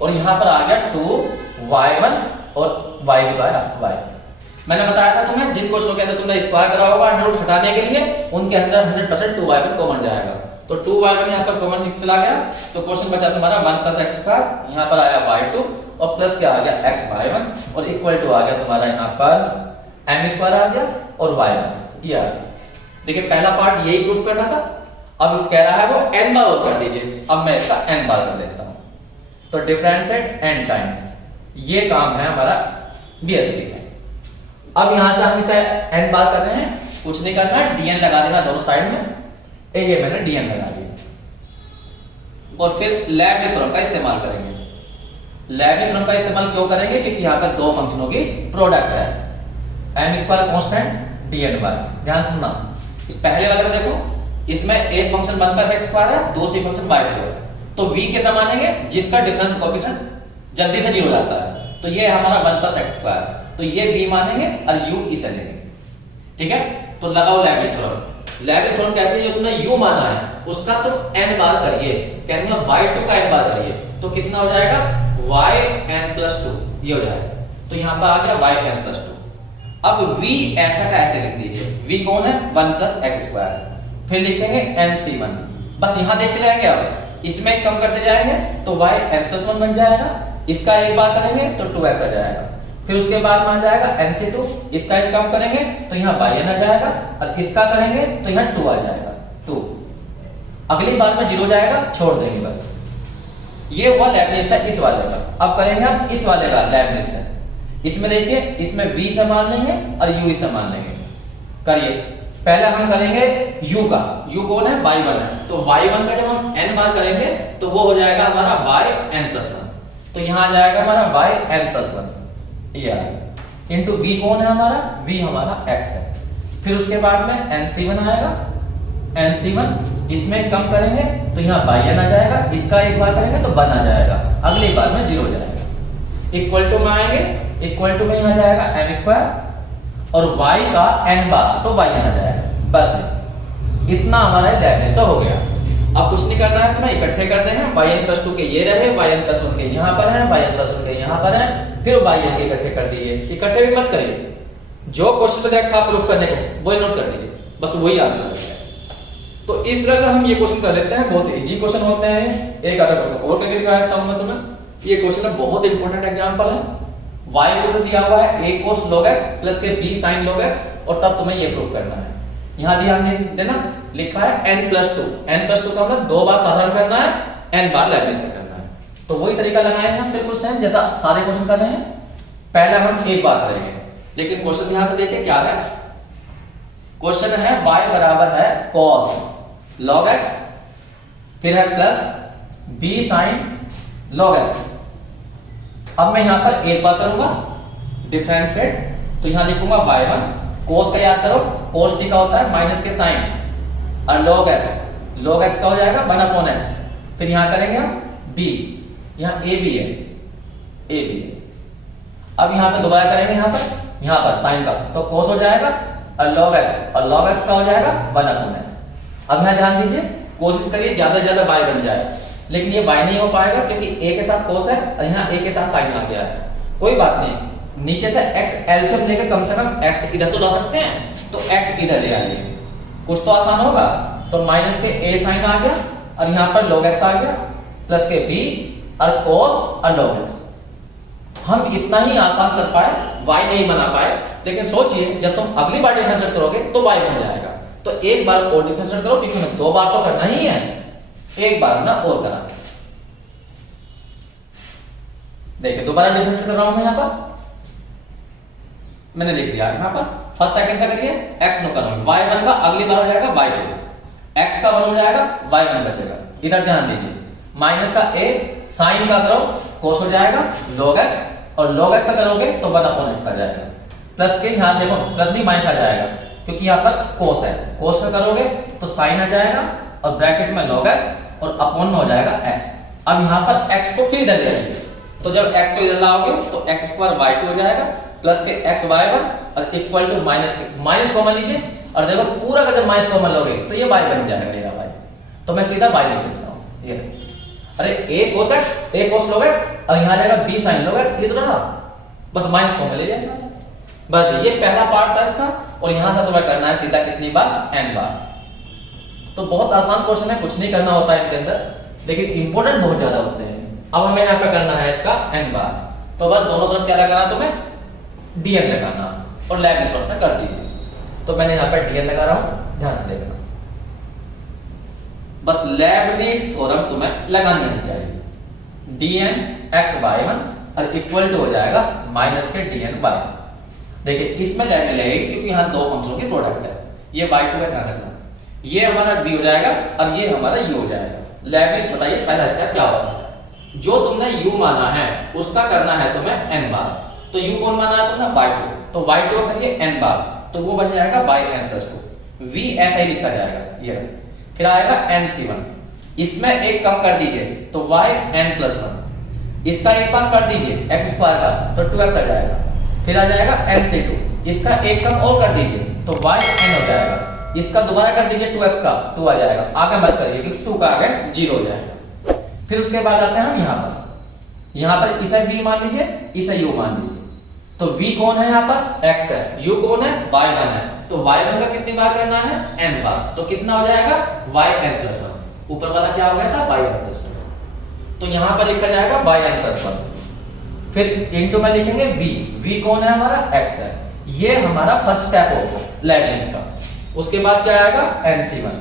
और यहाँ पर आ गया 2y1 और y भी तो आया y। मैंने बताया था तुम्हें जिन क्वेश्चनों के अंदर तुमने स्क्वायर करा होगा अंडर रूट हटाने के लिए, उनके अंदर 100% 2y1 कॉमन जाएगा। तो 2y1 यहाँ पर कॉमन चला गया, तो क्वेश्चन बचा तुम्हारा 1 प्लस एक्स स्क्वायर, यहाँ पर आया y2 और प्लस क्या आ गया x y1 और इक्वल टू आ गया तुम्हारा यहाँ पर m स्क्वायर आ गया और y1 ये आ गया। देखिए पहला पार्ट यही प्रूफ करना था, अब कह रहा है वो n बार और कर दीजिए, अब मैं इसका n बार कर देता हूँ। तो डिफरेंशिएट n टाइम्स, ये काम है हमारा बीएससी का। अब यहां से हम इसे n बार कर रहे हैं, कुछ नहीं करना है, dn लगा देना दोनों साइड में, ये मैंने dn लगा दिया। और फिर लैबनिज थ्योरम का इस्तेमाल करेंगे। लैबनिज थ्योरम का इस्तेमाल क्यों करेंगे, क्योंकि यहाँ पर दो फंक्शनों की प्रोडक्ट है, m स्क्वायर कांस्टेंट dn बार। ध्यान सुनना, पहले वाले में देखो, इसमें एक फंक्शन 1 प्लस एक्स स्क्वायर है, दूसरी फंक्शन y2 है, तो v के समान मानेंगे जिसका डिफरेंस कोएफिशिएंट जल्दी से 0 हो जाता है, तो ये हमारा 1 प्लस एक्स स्क्वायर, तो ये v मानेंगे और u इसे लेंगे। ठीक है, तो लगाओ लैबनिज थ्योरम। लैबनिज थ्योरम कहती है जो तुमने u माना है उसका तुम n बार करिए, कहने मतलब y2 का n बार करिए, तो कितना हो जाएगा yn+2, ये हो जाएगा। तो यहाँ पर आ गया yn+2। अब v ऐसा का ऐसे लिख दीजिए, v कौन है 1 प्लस एक्स स्क्वायर, फिर लिखेंगे nc1, बस यहाँ देखते जाएंगे। अब इसमें कम करते जाएंगे तो yn+1 बन जाएगा, इसका एक बार करेंगे तो 2x आ जाएगा, फिर उसके बाद में आ जाएगा nc2, इसका एक कम करेंगे तो यहाँ yn आ जाएगा, और इसका करेंगे तो यहाँ 2 आ जाएगा 2। अगली बार में 0 जाएगा, छोड़ देंगे बस। ये हुआ लैबनिज से इस वाले का। अब करेंगे हम इस वाले का लैबनिज से। इसमें देखिए, इसमें v से मान लेंगे और u से मान लेंगे। करिए, पहले हम करेंगे u का, u कौन है y1 है, तो y1 का जब हम n बार करेंगे तो वो हो जाएगा हमारा yn+1, तो यहाँ आ जाएगा हमारा yn+1 ये इनटू v कौन है हमारा, v हमारा x है। फिर उसके बाद में nc1 आएगा, nc1 इसमें कम करेंगे तो यहाँ yn आ जाएगा, इसका एक बार करेंगे तो 1 आ जाएगा, अगली बार में 0 जाएगा। इक्वल टू में आएंगे, इक्वल टू में यहाँ जाएगा m स्क्वायर और y का n बार तो yn आ जाएगा। बस इतना हमारा लैबनिज हो गया। अब कुछ नहीं करना है, तुम्हें इकट्ठे करने हैं, yn+2 के ये रहे, yn+1 के यहाँ पर है, yn+1 के यहाँ पर है, फिर yn के इकट्ठे कर दिए। इकट्ठे भी मत करिए, जो क्वेश्चन पे देखा प्रूफ करने को वही नोट कर दीजिए, बस वही आंसर है। तो इस तरह से हम ये क्वेश्चन कर लेते हैं, बहुत इजी क्वेश्चन होते हैं। एक आधा क्वेश्चन और करके दिखा देता हूँ मैं तुम्हें। ये क्वेश्चन बहुत इंपॉर्टेंट एग्जाम्पल है। y को दिया हुआ है a cos log x plus के b sin log x, और तब तुम्हें ये प्रूफ करना है। यहाँ ध्यान देना, लिखा है n+2, n+2 का मतलब 2 बार साधारण करना है, n बार लैबनिज से करना है। तो वही तरीका लगाएंगे हम बिल्कुल सेम जैसा सारे क्वेश्चन कर रहे हैं। पहले हम एक बार करेंगे, लेकिन क्वेश्चन ध्यान से देखिए क्या है। क्वेश्चन है y बराबर है cos log x, फिर है plus b sin log x। अब मैं यहाँ पर एक बार करूंगा डिफरेंशिएट, तो यहाँ लिखूंगा y1, cos का याद करो, cos t का होता है माइनस के साइन, और log x का हो जाएगा 1/x। फिर यहाँ करेंगे हम b, यहाँ a b है। अब यहाँ पे दोबारा करेंगे, यहाँ पर साइन का, तो cos हो जाएगा और log x का हो जाएगा 1/x। अब यहाँ ध्यान दीजिए, कोशिश करिए ज्यादा से ज्यादा y बन जाए, लेकिन ये y नहीं हो पाएगा क्योंकि a के साथ cos है और यहाँ a के साथ sin आ गया है। कोई बात नहीं, नीचे से x एलसीएम लेकर कम से कम x इधर तो ला सकते हैं, तो x इधर ले आइए, कुछ तो आसान होगा। तो माइनस के a sin आ गया और यहाँ पर log x आ गया, प्लस के b और cos और log x। हम इतना ही आसान कर पाए, y नहीं बना पाए, लेकिन सोचिए जब तुम अगली बार डिफरेंशिएट करोगे तो y बन जाएगा। तो एक बार और डिफरेंशिएट करो, क्योंकि हमें 2 बार तो करना ही है, एक बार ना और करा। देखिए दोबारा डिफरेंशिएट कर रहा हूं मैं यहाँ पर, मैंने लिख दिया यहाँ पर। फर्स्ट सेकंड से करिए, x नो करूंगी, y1 का अगली बार हो जाएगा y2, x का 1 हो जाएगा, y1 बचेगा। इधर ध्यान दीजिए, माइनस का a, साइन का करो cos हो जाएगा log x, और log x का करोगे तो 1/x आ जाएगा। प्लस के यहाँ देखो प्लस भी माइनस आ जाएगा, क्योंकि यहाँ पर cos है, cos का करोगे तो साइन आ जाएगा और ब्रैकेट में log x और अपॉन में हो जाएगा x। अब यहाँ पर x को फिर इधर ले आइए, तो जब x को इधर लाओगे तो x स्क्वायर y2 हो जाएगा, प्लस के x y1 और इक्वल टू माइनस कॉमन लीजिए, और देखो पूरा का जब माइनस कॉमन लोगे तो ये y बन जाएगा मेरा y। तो मैं सीधा y लिख देता हूँ, ये अरे a cos x, a cos log x, और यहाँ जाएगा b sin log x, ये तो रहा, बस माइनस कॉमन ले लिया इसमें। बस ये पहला पार्ट था इसका, और यहाँ से तुम्हें करना है सीधा कितनी बार, n बार। तो बहुत आसान क्वेश्चन है, कुछ नहीं करना होता है इनके अंदर, लेकिन इंपॉर्टेंट बहुत ज्यादा होते हैं। अब हमें यहाँ पे करना है इसका n बार, तो बस दोनों तरफ क्या लगाना तुम्हें, dn लगाना, और लेबनिज़ थ्योरम से कर दीजिए। तो मैंने यहाँ पे dn लगा रहा हूँ, ध्यान से देखना, बस लेबनिज़ थ्योरम तुम्हें लगानी नहीं चाहिए। dn x y1 और इक्वल टू हो जाएगा माइनस के dn y। देखिए इसमें लेबनिज़ लगेगी क्योंकि यहाँ दो फंक्शनों की प्रोडक्ट है, ये y2 है, ध्यान रखना, ये हमारा v हो जाएगा और ये हमारा u हो जाएगा। लेबनिज़ बताइए पहला स्टेप क्या होगा, जो तुमने u माना है उसका करना है तुम्हें n बार। तो u कौन माना है तुमने, y2, तो y2 करिए n बार, तो वो बन जाएगा yn+2। v ऐसा ही लिखा जाएगा, ये फिर आएगा nc1, इसमें एक कम कर दीजिए तो yn+1, इसका एक कम कर दीजिए x स्क्वायर का तो 2x आ जाएगा। फिर आ जाएगा nc2, इसका एक कम और कर दीजिए तो yn हो जाएगा, इसका दोबारा कर दीजिए 2x का 2 आ जाएगा, आगे मत करिए क्योंकि 2 का आगे 0 हो जाएगा। फिर उसके बाद आते हैं हम यहाँ पर इसे v मान लीजिए, इसे u मान लीजिए। तो v कौन है यहाँ पर, x है, u कौन है, y1 है, तो y1 का कितनी बार करना है, n बार, तो कितना हो जाएगा, yn+1। ऊपर वाला क्या हो गया था, yn+2, तो यहाँ पर लिखा जाएगा yn+1। फिर इनटू में लिखेंगे v कौन है हमारा, x है, ये हमारा फर्स्ट स्टेप होगा लेबनिज़ का। उसके बाद क्या आएगा, nc1,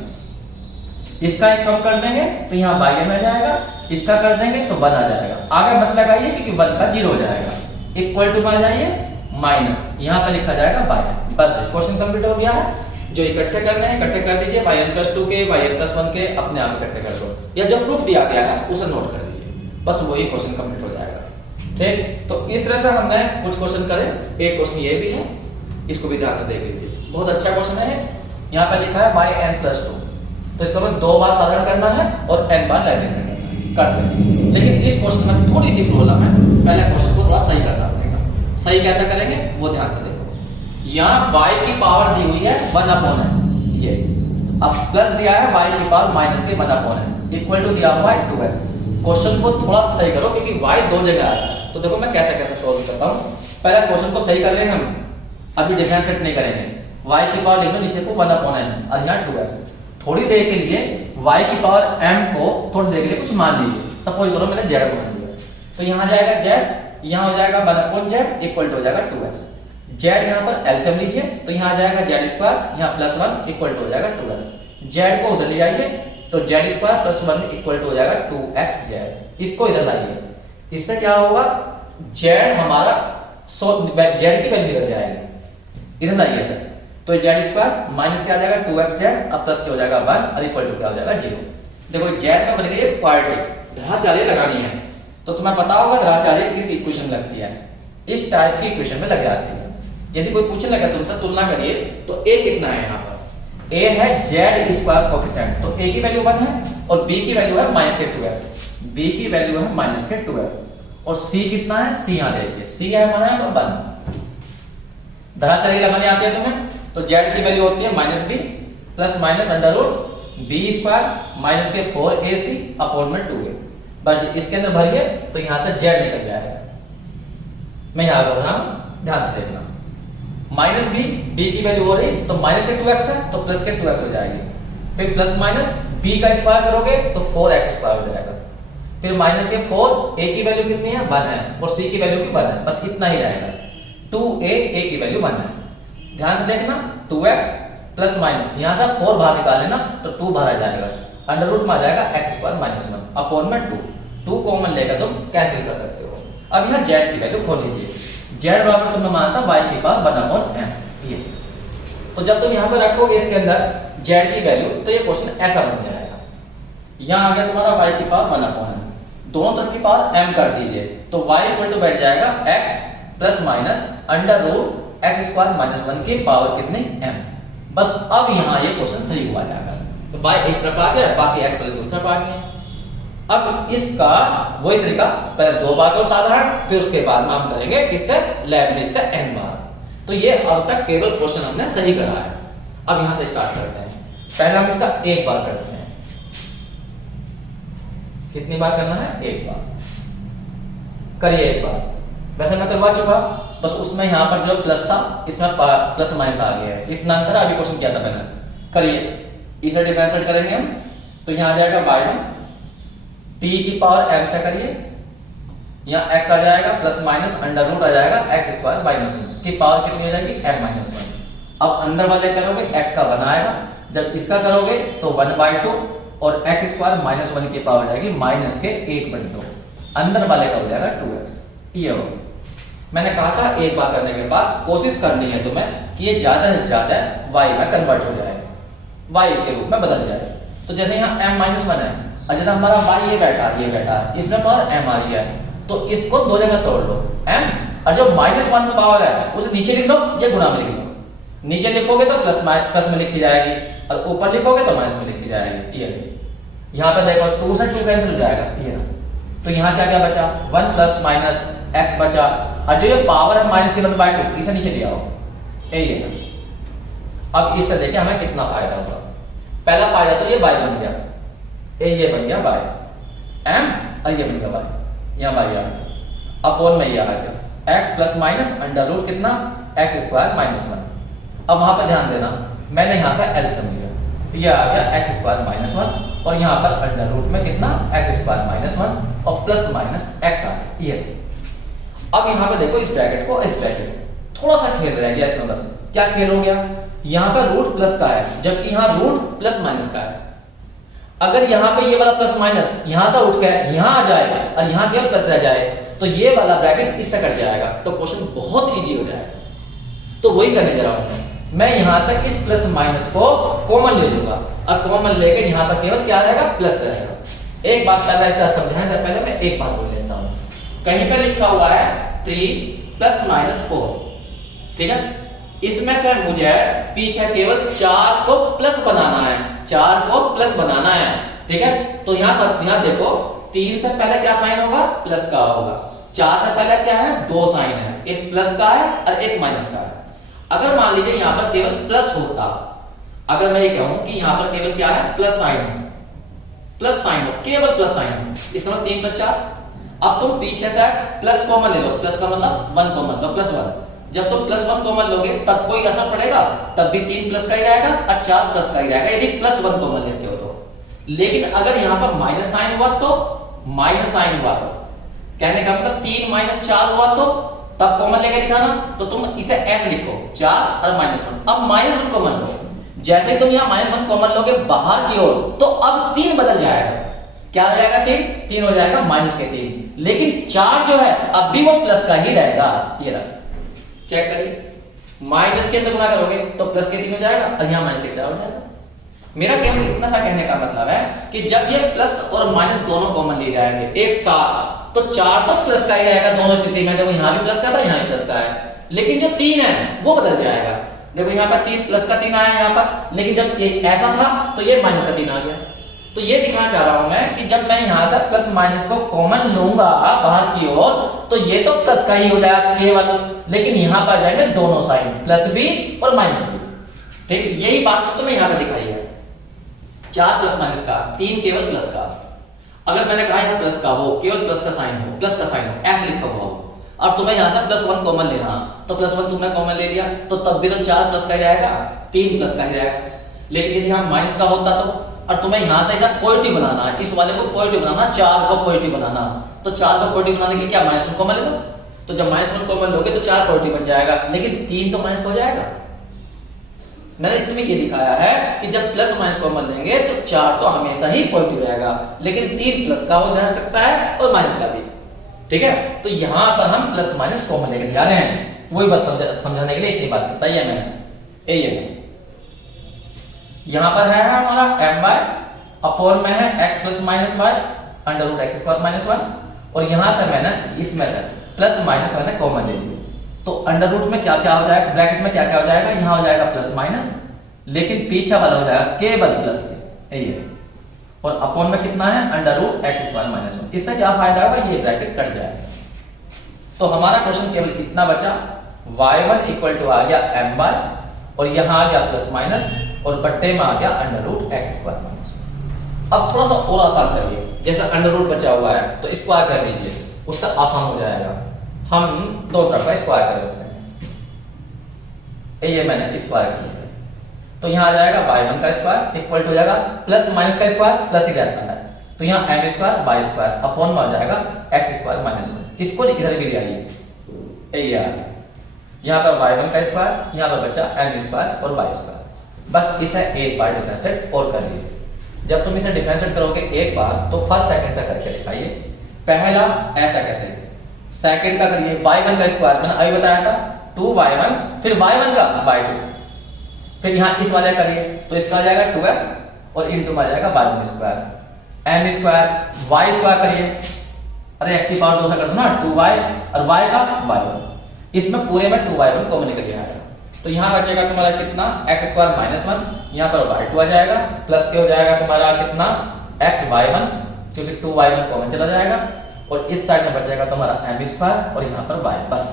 इसका एक कम कर देंगे तो यहाँ yn आ जाएगा, इसका कर देंगे तो 1 आ जाएगा, आगे मत लगाइए क्योंकि 1 का 0 हो जाएगा, इक्वल टू आ जाइए माइनस, यहाँ पे लिखा जाएगा y। बस क्वेश्चन कंप्लीट हो गया है। जो इकट्ठे करने हैं इकट्ठे कर दीजिए, yn+2 के yn+1 के अपने आप इकट्ठे कर दो, या जो प्रूफ दिया गया है उसे नोट कर दीजिए, बस वही क्वेश्चन कंप्लीट हो जाएगा। ठीक, तो इस तरह से हमने कुछ क्वेश्चन करे। एक क्वेश्चन ये भी है, इसको भी ध्यान से देख लीजिए, बहुत अच्छा क्वेश्चन है। यहाँ पे लिखा है yn+2, तो इसका मतलब 2 बार साधारण करना है और n बार लेबनिज़ से करते हैं। लेकिन इस क्वेश्चन में थोड़ी सी प्रॉब्लम है, पहले क्वेश्चन को थोड़ा सही करना पड़ेगा। सही कैसे करेंगे वो ध्यान से देखो। यहाँ y की पावर दी हुई है 1/n, ये अब प्लस दिया है y की पावर माइनस के 1/n, इक्वल टू दिया हुआ है 2x। क्वेश्चन को थोड़ा सही करो क्योंकि y 2 जगह है, तो देखो मैं कैसे कैसे सोल्व करता हूँ। पहले क्वेश्चन को सही कर लेंगे हम, अभी डिफरेंशिएट नहीं करेंगे। y की पावर लिख लो नीचे को 1/n और यहाँ 2x। थोड़ी देर के लिए y की पावर m को थोड़ी देर के लिए कुछ मान लीजिए, सपोज करो मैंने z को मान लिया, तो यहाँ जाएगा z, यहाँ हो जाएगा 1/z इक्वल टू हो जाएगा 2x। z यहाँ पर एलसीएम लीजिए तो यहाँ आ जाएगा z², यहाँ +1 इक्वल टू हो जाएगा 2x। z को उधर ले जाइए तो z² + 1 इक्वल टू हो जाएगा 2xz। इसको इधर लाइए, इससे क्या होगा, z हमारा z की वैल्यू निकल जाएगी, इधर लाइए सर, तो z² माइनस क्या आ जाएगा 2xz, अब प्लस क्या हो जाएगा 1 और इक्वल टू क्या हो जाएगा 0। देखो z में बन गई एक क्वाड्रेटिक, धराचार्य लगानी है, तो तुम्हें पता होगा धराचार्य किस इक्वेशन लगती है, इस टाइप की इक्वेशन में लग जाती है। यदि कोई पूछने लगा तुमसे तुलना करिए तो a कितना है, यहाँ पर a है z² कोएफिशिएंट, तो a की वैल्यू 1 है और b की वैल्यू है -2x, b की वैल्यू है -2x, और c कितना है, c यहाँ देखिए, c है हमारा तो 1। धराचार्य लगाने आती है तुम्हें, तो z की वैल्यू होती है -b प्लस माइनस √b² के 4ac अपॉन में 2a। बस इसके अंदर भरिए तो यहाँ से z निकल जाएगा। मैं यहाँ भर रहा हूँ, ध्यान से देखना। -b, b की वैल्यू हो रही तो -2x है तो प्लस के 2x हो जाएगी, फिर प्लस माइनस b का स्क्वायर करोगे तो 4x² हो जाएगा, फिर माइनस के 4, ए की वैल्यू कितनी है 1 है और सी की वैल्यू भी 1 है, बस इतना ही रहेगा। 2a, ए की वैल्यू 1 है। ध्यान से देखना 2x प्लस माइनस यहाँ से 4 बाहर निकाल लेना तो 2 बाहर आ जाएगा, अंडर रूट में आ जाएगा x स्क्वायर माइनस 1 अपॉन में 2 कॉमन लेकर तुम कैंसिल कर सकते हो। अब यहाँ z की वैल्यू खोल लीजिए, z बराबर तुमने माना था y की पावर 1 अपॉन m। ये तो जब तुम यहाँ पर रखोगे इसके अंदर z की वैल्यू तो ये क्वेश्चन ऐसा बन जाएगा। यहाँ आ गया तुम्हारा y की पावर 1 अपॉन m, दोनों तरफ की पावर m कर दीजिए तो y इक्वल टू बैठ जाएगा x plus minus under root x square minus 1 की पावर कितनी m। बस अब यहाँ ये क्वेश्चन सही हुआ जाएगा। तो y एक तरफ आ गया, बाकी x वाले दूसरी तरफ आ गए। अब इसका वही तरीका, पहले 2 बार को साधारण, फिर उसके बाद में हम करेंगे इससे लेबनिज से n बार। तो ये अब तक केवल क्वेश्चन हमने सही करा है। अब यहाँ से स्टार्ट करते हैं। पहले हम इसका एक बार करते हैं। कितनी बार करना है? एक बार करिए। एक बार वैसे मैं करवा चुका, बस उसमें यहाँ पर जो प्लस था इसमें प्लस माइनस आ गया है, इतना अंतर है। अभी क्वेश्चन किया था मैंने, करिए। इसे डिफरेंशिएट करेंगे हम तो यहाँ आ जाएगा y1 p की पावर m से करिए, यहाँ x आ जाएगा प्लस माइनस अंडर रूट आ जाएगा x स्क्वायर माइनस 1 की पावर कितनी हो जाएगी m माइनस 1। अब अंदर वाले करोगे x का 1 आएगा, जब इसका करोगे तो 1/2 और x स्क्वायर माइनस 1 की पावर जाएगी माइनस के 1/2, अंदर वाले का हो जाएगा 2x। ये हो, मैंने कहा था एक बार करने के बाद कोशिश करनी है तुम्हें कि ये ज्यादा से ज्यादा y में कन्वर्ट हो जाए, y के रूप में बदल जाए। तो जैसे यहाँ m माइनस 1 है और जैसे हमारा y ये बैठा इसमें पावर m आ रही है, तो इसको दो जगह तोड़ लो m, और जो माइनस 1 पावर है उसे नीचे लिख लो या गुणा में लिख लो। नीचे लिखोगे तो प्लस में लिखी जाएगी और ऊपर लिखोगे तो माइनस में लिखी जाएगी। ये यहाँ पर देखो 2 से 2 कैंसिल हो जाएगा, ये तो यहाँ क्या क्या बचा 1 प्लस माइनस x बचा, और जो ये पावर है माइनस के 1/2 इसे नीचे ले आओ। ये अब इससे देखिए हमें कितना फायदा होगा। पहला फायदा तो ये y बन गया, ये बन गया y m और ये बन गया y, यहाँ y आ गया अपॉन में ये आ गया x plus minus under root कितना x स्क्वायर माइनस 1। अब वहां पर ध्यान देना मैंने यहाँ पर एलसीएम लिया, ये आ गया x स्क्वायर माइनस 1 और यहाँ पर अंडर रूट में कितना x स्क्वायर माइनस 1 और प्लस माइनस x आ गया। ये अब यहाँ पे देखो इस ब्रैकेट को इस ब्रैकेट थोड़ा सा खेल रह गया इसमें, बस क्या खेल हो गया, यहाँ पर रूट प्लस का है जबकि यहाँ रूट प्लस माइनस का है। अगर यहाँ पे ये वाला प्लस माइनस यहाँ से उठ के यहाँ आ जाए और यहाँ केवल प्लस रह जाए तो ये वाला ब्रैकेट इससे कट जाएगा, तो क्वेश्चन बहुत इजी हो जाएगा। तो वही करने जा रहा हूँ मैं, यहाँ से इस प्लस माइनस को कॉमन ले लूंगा और कॉमन लेकर यहाँ पर केवल क्या रहेगा प्लस रहेगा। एक बात पहले ऐसा समझाने से पहले मैं एक बात बोल लेता हूँ। कहीं पे लिखा हुआ है 3 प्लस माइनस 4, ठीक है, इसमें से मुझे पीछे केवल 4 को प्लस बनाना है, 4 को प्लस बनाना है, ठीक है। तो यहाँ देखो 3 से पहले क्या साइन होगा प्लस का होगा, 4 से पहले क्या है 2 साइन है, एक प्लस का है और एक माइनस का है। अगर मान लीजिए यहाँ पर केवल प्लस होता, अगर मैं ये कहूँ कि यहाँ पर केवल क्या है प्लस साइन हो, प्लस साइन हो, केवल प्लस साइन हो, इसका मतलब 3 + 4। अब तुम पीछे से प्लस कॉमन ले लो, प्लस का मतलब 1 कॉमन लो, +1। जब तुम +1 कॉमन लोगे तब कोई असर पड़ेगा, तब भी 3 प्लस का ही रहेगा और 4 प्लस का ही रहेगा यदि +1 कॉमन लेते हो तो। लेकिन अगर यहाँ पर माइनस साइन हुआ तो, माइनस साइन हुआ तो कहने का मतलब 3 - 4 हुआ तो तब कॉमन लेके दिखाना, तो तुम इसे ऐसे लिखो 4 और -1। अब -1 कॉमन लो, जैसे ही तुम यहाँ -1 कॉमन लोगे बाहर की ओर तो अब 3 बदल जाएगा, क्या हो जाएगा 3 हो जाएगा -3। लेकिन 4 जो है अब भी वो प्लस का ही रहेगा। ये रहा, चेक करिए, माइनस के अंदर गुना करोगे तो प्लस के 3 हो जाएगा और यहाँ माइनस के 4 हो जाएगा। मेरा केवल इतना सा कहने का मतलब है कि जब ये प्लस और माइनस दोनों कॉमन लिए जाएंगे एक साथ तो 4 तो प्लस का ही रहेगा दोनों स्थिति में। देखो यहाँ भी प्लस का था, यहाँ भी प्लस का है, लेकिन जो 3 है वो बदल जाएगा। देखो यहाँ पर 3 प्लस का 3 आया यहाँ पर, लेकिन जब ये ऐसा था तो ये माइनस का 3 आ गया। तो ये दिखाना चाह रहा हूं मैं कि जब मैं यहाँ से प्लस माइनस को कॉमन लूंगा बाहर की ओर तो ये तो प्लस का ही हो जाएगा केवल, लेकिन यहाँ पर जाएंगे दोनों साइन, प्लस भी और माइनस भी। ठीक, यही बात तो मैं यहाँ पे दिखाई है, 4 प्लस माइनस का, 3 केवल प्लस का। अगर मैंने कहा यहाँ प्लस का हो, केवल प्लस का साइन हो, प्लस का साइन हो, ऐसे लिखा हुआ हो, और तुम्हें यहाँ से +1 कॉमन लेना तो +1 तुमने कॉमन ले लिया तो तब भी तो 4 प्लस का ही रहेगा, 3 प्लस का ही रहेगा। लेकिन यदि यहाँ माइनस का होता तो और तुम्हें यहाँ से ऐसा पॉजिटिव बनाना है, इस वाले को पॉजिटिव बनाना, 4 को पॉजिटिव बनाना। तो 4 को पॉजिटिव बनाने के लिए क्या -1 कॉमन लेगा, तो जब -1 कॉमन लोगे तो 4 पॉजिटिव बन जाएगा, लेकिन 3 तो माइनस हो जाएगा। मैंने तुम्हें ये दिखाया है कि जब प्लस माइनस कॉमन लेंगे तो 4 तो हमेशा ही पॉजिटिव रहेगा, लेकिन 3 प्लस का हो जा सकता है और माइनस का भी। ठीक है, तो यहाँ पर हम प्लस माइनस कॉमन लेकर जा रहे हैं, वही बस समझाने के लिए इतनी बात बताई है मैंने। ये यहाँ पर है हमारा my अपॉन में है x plus minus y under root x square minus 1, और यहाँ से मैंने इसमें से प्लस माइनस मैंने कॉमन ले लिया। तो अंडर रूट में क्या क्या हो जाएगा, ब्रैकेट में क्या क्या हो जाएगा, यहाँ हो जाएगा प्लस माइनस, लेकिन पीछे वाला हो जाएगा केवल प्लस, यही है। और अपॉन में कितना है, under root x square minus 1। इससे क्या फायदा होगा, ये ब्रैकेट कट जाएगा। तो हमारा क्वेश्चन केवल इतना बचा, y1 इक्वल टू आ गया my, और यहाँ आ गया प्लस माइनस, और बट्टे में आ गया under root x square minus 1। अब थोड़ा सा और आसान करिए, जैसे अंडर रूट बचा हुआ है तो स्क्वायर कर लीजिए, उससे आसान हो जाएगा। हम दो तरफ का स्क्वायर कर लेते हैं, ये मैंने स्क्वायर किया है, तो यहाँ आ जाएगा y1 का स्क्वायर इक्वल टू हो जाएगा प्लस माइनस का स्क्वायर प्लस ही रहता है, तो यहाँ m square y square upon में आ जाएगा x स्क्वायर माइनस 1। इसको इधर भी ले आइए, ये आ गया, यहाँ पर y1 का स्क्वायर, यहाँ पर बचा m स्क्वायर और y स्क्वायर। बस इसे एक बार डिफरेंशिएट और कर दिए। जब तुम इसे डिफरेंशिएट करोगे एक बार तो फर्स्ट सेकंड से करके दिखाइए। पहला ऐसा कैसे, सेकंड का करिए, y1 का स्क्वायर मैंने अभी बताया था 2y1, फिर y1 का y2, फिर यहाँ इस वाले करिए तो इसका आ जाएगा 2x और इनटू में आ जाएगा y1 square, m square y square करिए, अरे x की पावर 2 से कर दो ना, 2y और y का y1, इसमें पूरे में 2y1 कॉमन निकल आएगा, तो यहाँ बचेगा तुम्हारा कितना x स्क्वायर माइनस 1, यहाँ पर y2 आ जाएगा, प्लस के हो जाएगा तुम्हारा कितना x y1, क्योंकि 2y1 कॉमन चला जाएगा, और इस साइड में बचेगा तुम्हारा m स्क्वायर और यहाँ पर y। बस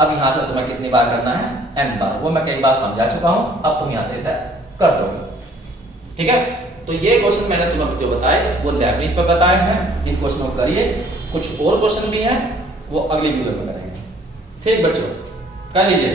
अब यहाँ से तुम्हें कितनी बार करना है, n बार, वो मैं कई बार समझा चुका हूँ, अब तुम यहाँ से इसे कर दोगे। ठीक है, तो ये क्वेश्चन मैंने तुम्हें जो बताए वो लेबनिज़ पर बताए हैं, इन क्वेश्चनों को करिए। कुछ और क्वेश्चन भी हैं वो अगली वीडियो में करेंगे। ठीक बच्चों, कर लीजिए।